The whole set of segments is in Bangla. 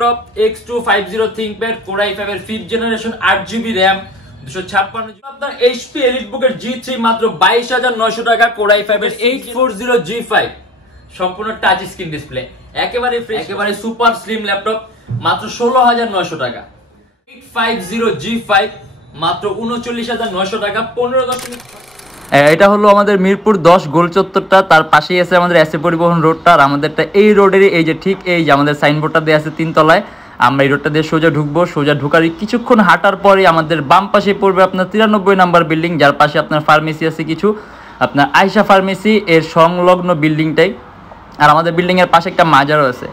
Laptop X250 ThinkPad Core i5 এর 5th generation 8GB RAM 256GB আপনার HP EliteBook এর G3 মাত্র 22900 টাকা Core i5 এর 840G5 সম্পূর্ণ টাচ স্ক্রিন ডিসপ্লে একেবারে ফ্রেশ একেবারে সুপার স্লিম ল্যাপটপ মাত্র 16900 টাকা 850G5 মাত্র 39900 টাকা 15 এটা হলো আমাদের মিরপুর 10 গোল চত্বরটা, তার পাশেই আছে আমাদের এসএ পরিবহন রোডটা। আর আমাদেরটা এই রোডেরই এই যে ঠিক এই যে আমাদের সাইনবোর্ডটা দেওয়া আছে 3 তলায়। আমরা এই রোডটা দিয়ে সোজা ঢুকবো, সোজা ঢুকার কিছুক্ষণ হাঁটার পরে আমাদের বাম পাশে পড়বে আপনার 93 নাম্বার বিল্ডিং, যার পাশে আপনার ফার্মেসি আছে কিছু, আপনার আয়শা ফার্মেসি এর সংলগ্ন বিল্ডিংটাই। আর আমাদের বিল্ডিংয়ের পাশে একটা মাজারও আছে।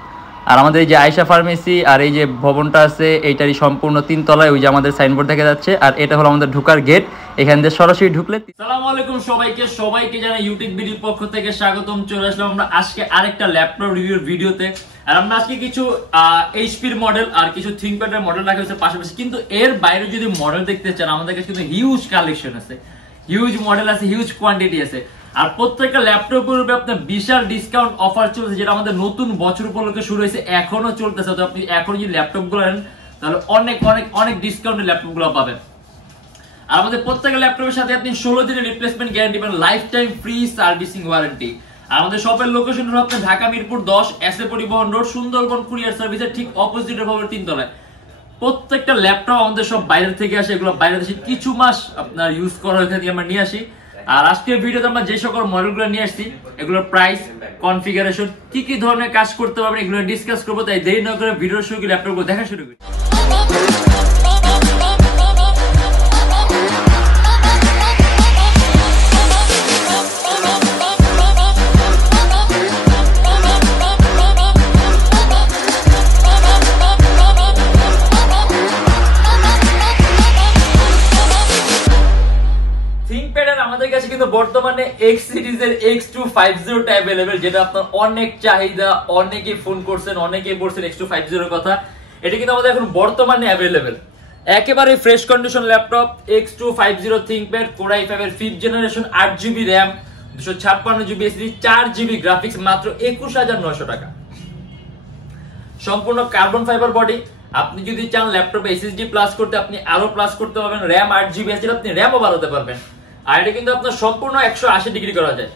আর আমাদের এই যে আয়শা ফার্মেসি আর এই যে ভবনটা আছে এইটারই সম্পূর্ণ 3 তলায় ওই যে আমাদের সাইনবোর্ড দেখা যাচ্ছে। আর এটা হলো আমাদের ঢোকার গেট, এখান দিয়ে সরাসরি ঢুকলে। আসসালামু আলাইকুম সবাইকে জানাই ইউটিউববিডির পক্ষ থেকে স্বাগতম। চলে আসলাম আমরা আজকে আরেকটা ল্যাপটপ রিভিউর ভিডিওতে। আর আমরা আজকে কিছু এইচপির মডেল আর কিছু থিংকপ্যাডের মডেল রাখা হয়েছে পাশাপাশি, কিন্তু এর বাইরে যদি মডেল দেখতে চান আমাদের কাছে কিন্তু হিউজ কালেকশন আছে, হিউজ মডেল আছে, হিউজ কোয়ান্টিটি আছে। আর প্রত্যেকটা ল্যাপটপের উপরে আপনার বিশাল ডিসকাউন্ট অফার চলছে, যেটা আমাদের নতুন বছর উপলক্ষে শুরু হয়েছে, এখনো চলতেছে। তো আপনি এখন যদি ল্যাপটপ গুলো নেন তাহলে অনেক ডিসকাউন্টের ল্যাপটপ গুলো পাবেন। আর আমাদের প্রত্যেকটা ল্যাপটপের সাথে আপনি 16 দিনের রিপ্লেসমেন্ট গ্যারান্টি পাবেন, lifetime free servicing warranty. আর আমাদের শপের লোকেশন হলো আপনার ঢাকা মিরপুর 10 এসএ পরিবহন রোড, সুন্দরবন কুরিয়ার সার্ভিসের ঠিক অপোজিটের ভবনের 3 তলায়। প্রত্যেকটা ল্যাপটপ আমাদের সব বাইরে থেকে আসে, এগুলো বাইরে দেশে কিছু মাস আপনার ইউজ করা এখান থেকে আমরা নিয়ে আসি। আর আজকের ভিডিওতে আমরা যে সকল মডেলগুলো নিয়ে আসছি এগুলোর প্রাইস, কনফিগারেশন, কি ধরনের কাজ করতে পারবেন এগুলো ডিসকাস করবো। তাই দেরি না করে ভিডিওর শুরু করে ল্যাপটপগুলো দেখা শুরু করি। আমাদের কাছে কিন্তু বর্তমানে X সিরিজের X250 টা अवेलेबल, যেটা আপনার অনেক চাহিদা, অনেকে ফোন করছেন, অনেকে বলছেন X250 এর কথা। এটা কিন্তু আমাদের এখন বর্তমানে अवेलेबल একেবারে fresh condition laptop X250 ThinkPad Core i5 এর 5th generation 8GB RAM 256GB SSD 4GB graphics মাত্র 21900 টাকা। সম্পূর্ণ কার্বন ফাইবার বডি। আপনি যদি চান ল্যাপটপে SSD প্লাস করতে আপনি আরো প্লাস করতে পারবেন, RAM 8GB আছে, আপনি RAMও বাড়াতে পারবেন। আর এটা কিন্তু আপনার সম্পূর্ণ 180 ডিগ্রি করা যায়,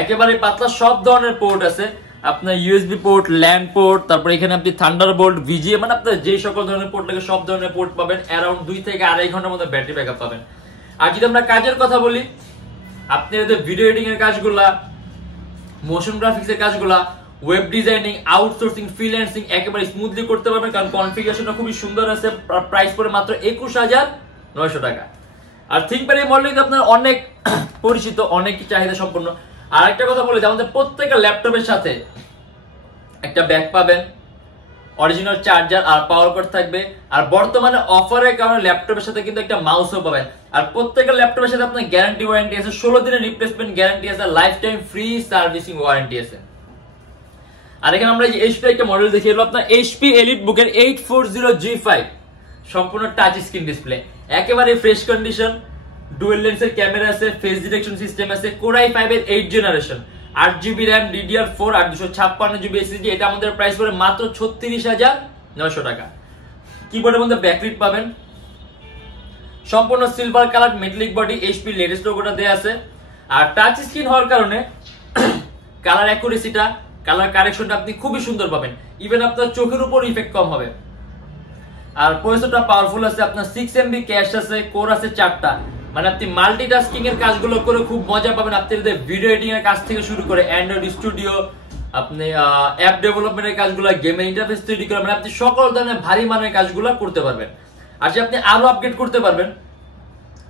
একেবারে পাতলা, সব ধরনের পোর্ট আছে, আপনার USB পোর্ট, ল্যান্ড পোর্ট, তারপর এখানে আপনি থান্ডারবোল্ট, VGA, মানে আপনার যে সকল ধরনের পোর্ট লাগে সব ধরনের পোর্ট পাবেন। অ্যারাউন্ড 2 থেকে 2.5 ঘন্টার মধ্যে ব্যাটারি ব্যাকআপ পাবেন। আর যদি আমরা কাজের কথা বলি, আপনি এদের ভিডিও এডিটিং এর কাজগুলা, মোশন গ্রাফিক্স এর কাজগুলা, ওয়েব ডিজাইনিং, আউটসোর্সিং, ফ্রিল্যান্সিং একেবারে স্মুথলি করতে পারবেন, কারণ কনফিগারেশনটা খুবই সুন্দর আছে। প্রাইস পড়ে মাত্র 21900 টাকা। আর থিংকপ্যাড এই মডেল কিন্তু আপনার অনেক পরিচিত, অনেক চাহিদা সম্পন্ন। আর একটা কথা বলে যে আমাদের প্রত্যেকটা ল্যাপটপের সাথে একটা ব্যাগ পাবেন, অরিজিনাল চার্জার আর পাওয়ার কর্ড থাকবে। আর বর্তমানে অফারের কারণে ল্যাপটপের সাথে কিন্তু একটা মাউসও পাবেন। আর প্রত্যেকটা ল্যাপটপের সাথে আপনার গ্যারান্টি ওয়ারেন্টি আছে, 16 দিনের রিপ্লেসমেন্ট গ্যারান্টি আছে, life time free servicing warranty আছে। আর এখানে আমরা যে HP একটা মডেল দেখিয়ে দিলাম, আপনার HP EliteBook এর 840G5 সম্পূর্ণ টাচ স্ক্রিন ডিসপ্লে, একেবারে ফ্রেশ কন্ডিশন, ডুয়াল লেন্সের ক্যামেরা আছে, ফেস ডিটেকশন সিস্টেম আছে, Core i5 এর 8th generation 8GB RAM DDR4 আর 256GB SSD। এটা আমাদের প্রাইস পড়ে মাত্র 36900 টাকা। কিবোর্ডের মধ্যে ব্যাকলিট পাবেন, সম্পূর্ণ silver colour metallic body, HP latest লোগোটা দেয়া আছে। আর টাচ স্ক্রিন হওয়ার কারণে কালার অ্যাকুরেসিটা, কালার কারেকশনটা আপনি খুবই সুন্দর পাবেন, ইভেন আপনার চোখের উপর ইফেক্ট কম হবে। আর প্রসেসরটা পাওয়ারফুল আছে, আপনার 6MB ক্যাশ আছে, কোর আছে 4টা, মানে আপনি মাল্টিটাস্কিং এর কাজগুলো করে খুব মজা পাবেন। আপনি ভিডিও এডিটিং এর কাজ থেকে শুরু করে অ্যান্ড্রয়েড স্টুডিও, আপনি অ্যাপ ডেভেলপমেন্টের কাজগুলো, গেমের ইন্টারফেস তৈরি করে, মানে আপনি সকল ধরনের ভারী মানের কাজগুলো করতে পারবেন। আর যে আপনি আরো আপডেট করতে পারবেন,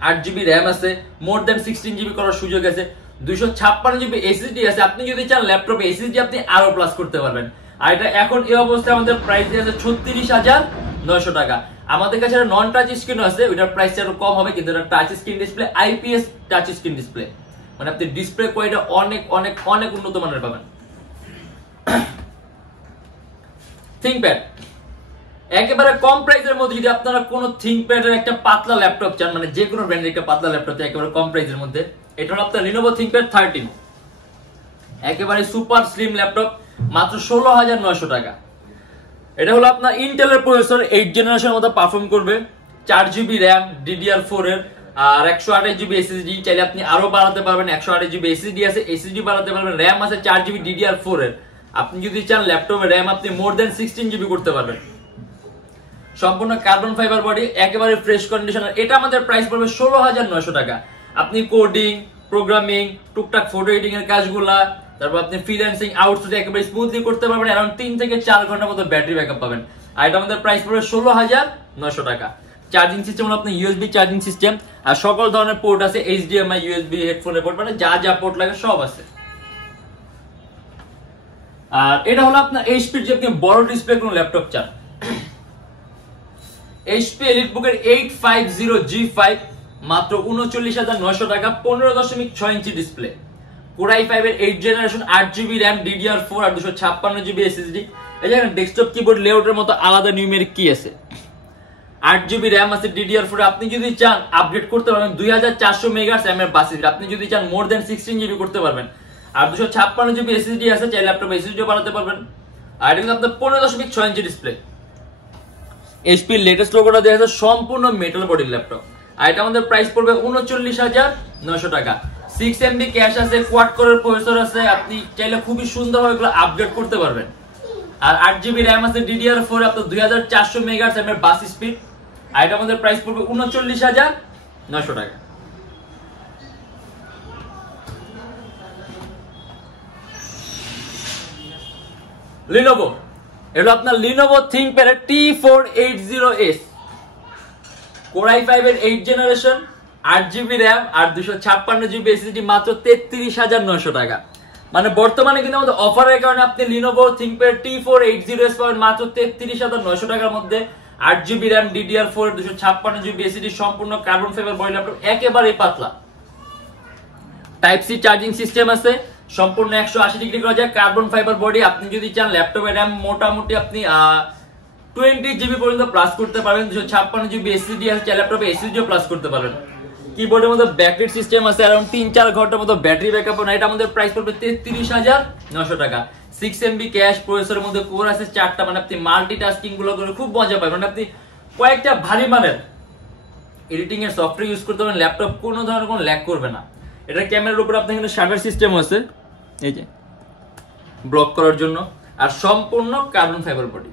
8GB RAM আছে, মোর দ্যান 16GB করার সুযোগ আছে, 256GB SSD আছে। আপনি যদি চান ল্যাপটপে SSD আপনি আরো প্লাস করতে পারবেন। আর এটা এখন এই অবস্থায় আমাদের প্রাইস দিয়ে আছে 36900 টাকা। আমাদের কাছে নন টাচ স্ক্রিন আছে, ওটার প্রাইস আরো কম হবে, কিন্তু এটা touch screen display, IPS touch screen display, মানে আপনি ডিসপ্লে কোয়ালিটি অনেক উন্নত মানের পাবেন। থিংকপ্যাড একেবারে কম প্রাইসের মধ্যে, যদি আপনারা কোনো থিংকপ্যাডের একটা পাতলা ল্যাপটপ চান, মানে যে কোনো ব্র্যান্ডের একটা পাতলা ল্যাপটপ একেবারে কম প্রাইসের মধ্যে, এটা হলো আপনার Lenovo ThinkPad 13 একেবারে সুপার স্লিম ল্যাপটপ মাত্র 16,900 টাকা। এটা হলো আপনার ইন্টেলের প্রসেসর 8 জেনারেশনের মতো পারফর্ম করবে, 4GB র্যাম DDR4 এর, আর 128GB SSD। চাইলে আপনি আরো বাড়াতে পারবেন, 128GB SSD আছে, SSD বাড়াতে পারবেন। র্যাম আছে 4GB DDR4 এর। আপনি যদি চান ল্যাপটপে র্যাম আপনি মোর দেন 16GB করতে পারবেন। সম্পূর্ণ কার্বন ফাইবার বডি, একেবারে ফ্রেশ কন্ডিশনার। এটা আমাদের প্রাইস পড়বে 16,900 টাকা। আপনি কোডিং, প্রোগ্রামিং, টুকটাক ফটো এডিটিং এর কাজগুলা, তারপর আপনি ফ্রিল্যান্সিং, আউটসোর্সিং একেবারে স্মুথলি করতে পারবেন। अराउंड 3 থেকে 4 ঘন্টার মতো ব্যাটারি ব্যাকআপ পাবেন। আর এটা আমাদের প্রাইস পড়বে 16,900 টাকা। চার্জিং সিস্টেম হলো আপনার ইউএসবি চার্জিং সিস্টেম, আর সকল ধরনের পোর্ট আছে, HDMI, USB, হেডফোনের পোর্ট, মানে যা যা পোর্ট লাগে সব আছে। আর এটা হলো আপনার এইচপির যে আপনি বড় ডিসপ্লে কোন ল্যাপটপ চান, HP EliteBook এর 850G5 মাত্র 39,900 টাকা, 15.6 ইঞ্চি ডিসপ্লে, Core i5 এর 8 জেনারেশন, 8GB RAM DDR4 আর 256GB SSD। এই যে ডেস্কটপ কিবোর্ড লেআউটের মতো আলাদা নিউমেরিক কি আছে, 8GB RAM আছে DDR4। আপনি যদি চান আপডেট করতে পারবেন, 2400 মেগাহার্টজ RAM এর বাস স্পিড। আপনি যদি চান মোর দেন 16GB করতে পারবেন। আর 256GB SSD আছে, চাইলে ল্যাপটপে SSD বাড়াতে পারবেন। আর এটা কিন্তু আপনার 15.6 ইঞ্চি ডিসপ্লে। HP এর লেটেস্ট লোগোটা দেওয়া আছে, সম্পূর্ণ মেটাল বডির ল্যাপটপ। আর এটা আমাদের প্রাইস পড়বে 39,900 টাকা। 6MB ক্যাশ আছে, কোয়াড কোরের প্রসেসর আছে, আপনি চাইলে খুবই সুন্দরভাবে এগুলো আপডেট করতে পারবেন। আর 8GB RAM আছে DDR4, আপনার 2400 মেগাহার্টজ RAM এর বাস স্পিড। আর এটা আমাদের প্রাইস পড়বে 39,900 টাকা। Lenovo, এটা আপনার Lenovo ThinkPad এর T480S, Core i5 এর 8 জেনারেশন, 8GB RAM আর 256GB SSD, মাত্র 33,900 টাকা। মানে বর্তমানে কিন্তু আমাদের অফারের কারণে আপনি Lenovo ThinkPad T480S পাবেন মাত্র 33,900 টাকার মধ্যে। 8GB RAM DDR4 256GB SSD, সম্পূর্ণ কার্বন ফাইবার বডি ল্যাপটপ, একেবারে পাতলা। টাইপ সি চার্জিং সিস্টেম আছে, সম্পূর্ণ 180 ডিগ্রি করা যায়, কার্বন ফাইবার বডি। আপনি যদি চান ল্যাপটপে র্যাম মোটামুটি আপনি 20GB পর্যন্ত প্লাস করতে পারবেন, 256GB SSD আছে, চাইলে ল্যাপটপে SSD প্লাস করতে পারবেন। কিবোর্ডের মধ্যে ব্যাকলাইট সিস্টেম আছে, अराउंड 3-4 ঘন্টার মতো ব্যাটারি ব্যাকআপ। না, এটা আমাদের প্রাইস পড়বে 33,900 টাকা। 6MB ক্যাশ, প্রসেসরের মধ্যে কোর আছে 4টা, মানে আপনি মাল্টিটাস্কিং গুলো করে খুব মজা পাবেন। মানে আপনি কয়েকটা ভারী মানের এডিটিং এর সফটওয়্যার ইউজ করতে পারেন, ল্যাপটপ কোনো ধরনের কোনো ল্যাগ করবে না। এটা ক্যামেরার উপর আপনার এখানে শাটার সিস্টেম আছে, এই যে ব্লক করার জন্য, আর সম্পূর্ণ কার্বন ফাইবার বডি।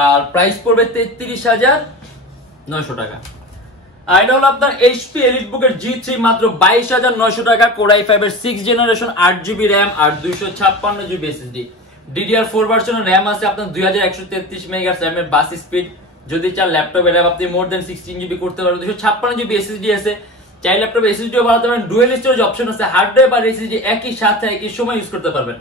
আর প্রাইস পড়বে 33,900 টাকা। আর এটা হলো আপনার HP EliteBook এর G3, মাত্র 22,900 টাকা। Core i5 এর 6 জেনারেশন, 8GB RAM আর 256GB SSD, DDR4 ভার্সনের RAM আছে আপনার 2133 মেগাহার্টজ RAM এর বাস স্পিড। যদি চান ল্যাপটপে RAM আপনি মোর দেন 16GB করতে পারবেন। 256GB SSD আছে, চাইলে ল্যাপটপে SSD বাড়াতে পারেন। ডুয়াল স্টোরেজ অপশন আছে, হার্ড ড্রাইভ আর SSD একই সাথে একই সময় ইউজ করতে পারবেন।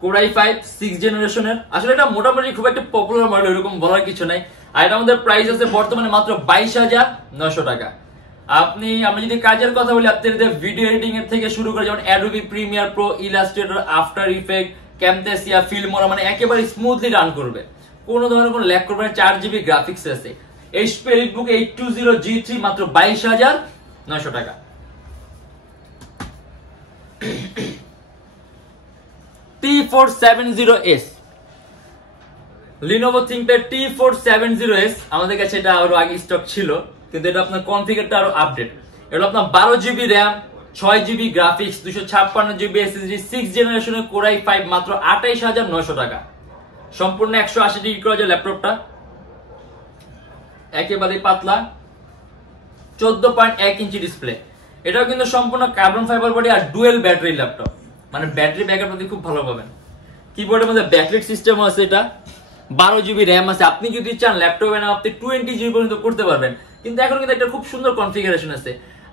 Core i5 6 জেনারেশনের, আসলে এটা মোটামুটি খুব একটা পপুলার মডেল, এরকম বলার কিছু নাই। আর এটা আমাদের প্রাইস আছে বর্তমানে মাত্র 22,900 টাকা। আমরা যদি কাজের কথা বলি, আপনাদের ভিডিও এডিটিং এর থেকে শুরু করে যেমন Adobe Premiere Pro, Illustrator, After Effects, Camtasia, Filmora, মানে একেবারে স্মুথলি রান করবে, কোনো ধরনের কোনো ল্যাগ করবে না। 4GB গ্রাফিক্স আছে। HP EliteBook 820G3 মাত্র 22,900 টাকা। T470S, Lenovo ThinkPad T470S, আমাদের কাছে এটা আরো আগে স্টক ছিল, কিন্তু এটা আপনার কনফিগারটা আরো আপডেট। এটা আপনার 12GB RAM, 6GB graphics, 256GB SSD, 6 জেনারেশনের Core i5, মাত্র 28,900 টাকা। সম্পূর্ণ 180 ডিগ্রি করা যায় ল্যাপটপটা, একেবারে পাতলা, 14.1 ইঞ্চি ডিসপ্লে। এটাও কিন্তু সম্পূর্ণ কার্বন ফাইবার বডি আর ডুয়েল ব্যাটারি ল্যাপটপ, মানে ব্যাটারি ব্যাকআপ আপনি খুব ভালো পাবেন। কিবোর্ডের মধ্যে ব্যাকলাইট সিস্টেম আছে, এটা 12GB RAM আছে। আপনি যদি চান ল্যাপটপে না আপনি 20GB পর্যন্ত করতে পারবেন, কিন্তু এখন কিন্তু একটা খুব সুন্দর কনফিগারেশন আছে।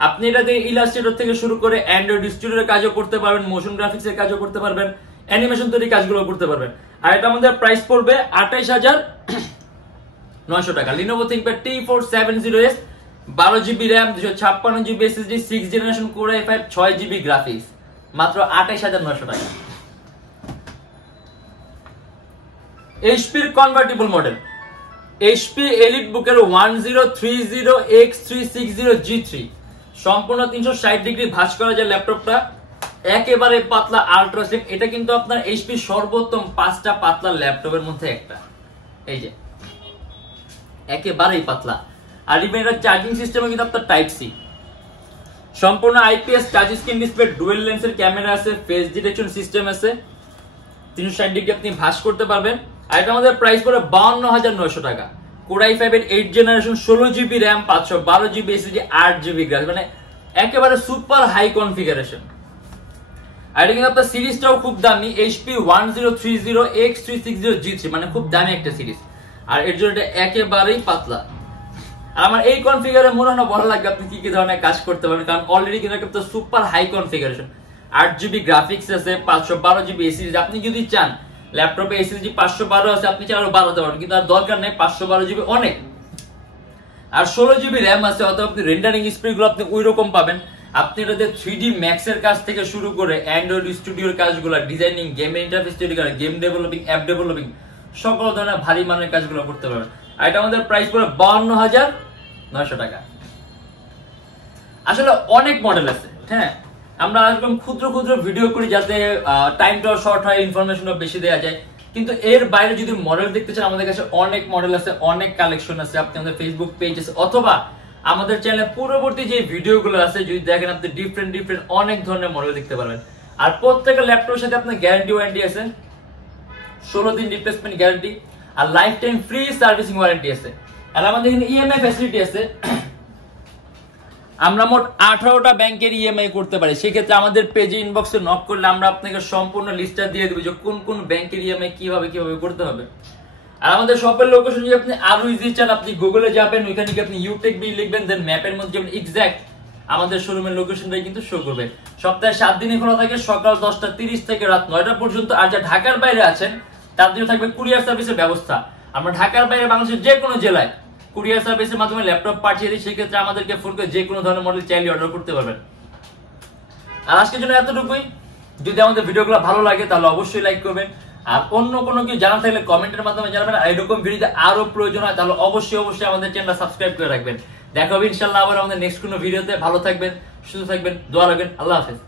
আপনি এটা দিয়ে ইলাস্ট্রেটর থেকে শুরু করে অ্যান্ড্রয়েড স্টুডিওর কাজও করতে পারবেন, মোশন গ্রাফিক্স এর কাজও করতে পারবেন, অ্যানিমেশন তৈরি কাজগুলো করতে পারবেন। আর এটা আমাদের প্রাইস পড়বে 28,900 টাকা। Lenovo ThinkPad T470S, 12GB RAM, 256GB SSD, 6 generation Core i5, 6GB graphics, মাত্র 28,900 টাকা। HP এর কনভার্টিবল মডেল, HP EliteBook এর 1030X360G3, সম্পূর্ণ 360 ডিগ্রি ভাঁজ করা যায় ল্যাপটপটা। একেবারে পাতলা আলট্রা স্লিম। এটা কিন্তু আপনার এইচপি সর্বোত্তম 5টা পাতলা ল্যাপটপের মধ্যে একটা। এই যে একেবারেই পাতলা। আর ইভেন এটা চার্জিং সিস্টেমে কিন্তু আপনার টাইপ সি, সম্পূর্ণ IPS touch screen display, dual লেন্সের ক্যামেরা আছে, ফেস ডিটেকশন সিস্টেম আছে, 360 ডিগ্রি আপনি ভাঁজ করতে পারবেন। আর এটা আমাদের প্রাইস পড়ে 52,900 টাকা। কোর i5 এর 8 generation, 16 GB RAM, 512 GB SSD, 8 GB graphics, মানে একেবারে সুপার হাই কনফিগারেশন। আর এটা কিন্তু আপনার সিরিজটাও খুব দামি, HP 1030X360G3, মানে খুব দামি একটা সিরিজ। আর এর জন্য এটা একেবারেই পাতলা। আর আমার এই কনফিগারে মনে হয় ভালো লাগে আপনি কি কি ধরনের কাজ করতে পারবেন, কারণ অলরেডি কিন্তু একটা super high configuration. 8 GB graphics আছে, 512 জিবি এসএসডি। আপনি যদি চান ল্যাপটপে এসএসডি 512 আছে, আপনি চাইলে বাড়াতে পারেন, কিন্তু আর দরকার নেই, 512 জিবি অনেক। আর 16 জিবি র্যাম আছে, অথবা আপনি রেন্ডারিং স্পিড গুলো আপনি ওই রকম পাবেন। আপনি এটাতে 3D ম্যাক্স এর কাজ থেকে শুরু করে অ্যান্ড্রয়েড স্টুডিওর কাজগুলো, ডিজাইনিং, গেম ইন্টারফেস তৈরি করা, গেম ডেভেলপিং, অ্যাপ ডেভেলপিং, সকল ধরনের ভারী মানের কাজগুলো করতে পারবেন। আর এটা আমাদের প্রাইস পড়ে 52,900 টাকা। আসলে অনেক মডেল আছে, হ্যাঁ, আমরা এরকম ক্ষুদ্র ক্ষুদ্র ভিডিও করি যাতে টাইমটাও শর্ট হয়, ইনফরমেশনও বেশি দেওয়া যায়। কিন্তু এর বাইরে যদি মডেল দেখতে চান, আমাদের কাছে অনেক মডেল আছে, অনেক কালেকশন আছে। আপনি আমাদের ফেসবুক পেজ আছে, অথবা আমাদের চ্যানেলে পূর্ববর্তী যে ভিডিওগুলো আছে যদি দেখেন, আপনি ডিফারেন্ট অনেক ধরনের মডেল দেখতে পারবেন। আর প্রত্যেকটা ল্যাপটপের সাথে আপনার গ্যারান্টি ওয়ারেন্টি আছে, 16 দিন রিপ্লেসমেন্ট গ্যারান্টি, আর lifetime free servicing warranty আছে। আর আমাদের এখানে ইএমআই ফ্যাসিলিটি আছে। আমরা মোট 18টা ব্যাংকের ইএমআই করতে পারি। সেক্ষেত্রে আমাদের পেজে ইনবক্সে নক করলে আমরা আপনাকে সম্পূর্ণ লিস্টটা দিয়ে দেব যে কোন কোন ব্যাংকের ইএমআই কিভাবে করতে হবে। আর আমাদের শপের লোকেশন যদি আপনি আরো ইজি চান, আপনি গুগলে যাবেন, ওইখানে গিয়ে আপনি Youtechbd লিখবেন, দেন ম্যাপের মধ্যে যাবেন, এক্সাক্ট আমাদের শোরুমের লোকেশনটাই কিন্তু শো করবে। সপ্তাহে 7 দিনই খোলা থাকে, সকাল 10টা 30 থেকে রাত 9টা পর্যন্ত। আর যারা ঢাকার বাইরে আছেন তার জন্য থাকবে কুরিয়ার সার্ভিসের ব্যবস্থা। আমরা ঢাকার বাইরে বাংলাদেশের যে কোনো জেলায় কুরিয়ার সার্ভিসের মাধ্যমে ল্যাপটপ পাঠিয়ে দিই। সেক্ষেত্রে আমাদেরকে ফোন করে যে কোনো ধরনের মডেল চাইলে অর্ডার করতে পারবেন। আর আজকের জন্য এতটুকুই। যদি আমাদের ভিডিওগুলো ভালো লাগে তাহলে অবশ্যই লাইক করবেন। আর অন্য কোনো কিছু জানা থাকলে কমেন্টের মাধ্যমে জানাবেন। আর এরকম ভিডিওতে আরো প্রয়োজন হয় তাহলে অবশ্যই আমাদের চ্যানেলটা সাবস্ক্রাইব করে রাখবেন। দেখা হবে ইনশাআল্লাহ আবার আমাদের নেক্সট কোনো ভিডিওতে। ভালো থাকবেন, সুস্থ থাকবেন, দোয়া রাখবেন। আল্লাহ হাফেজ।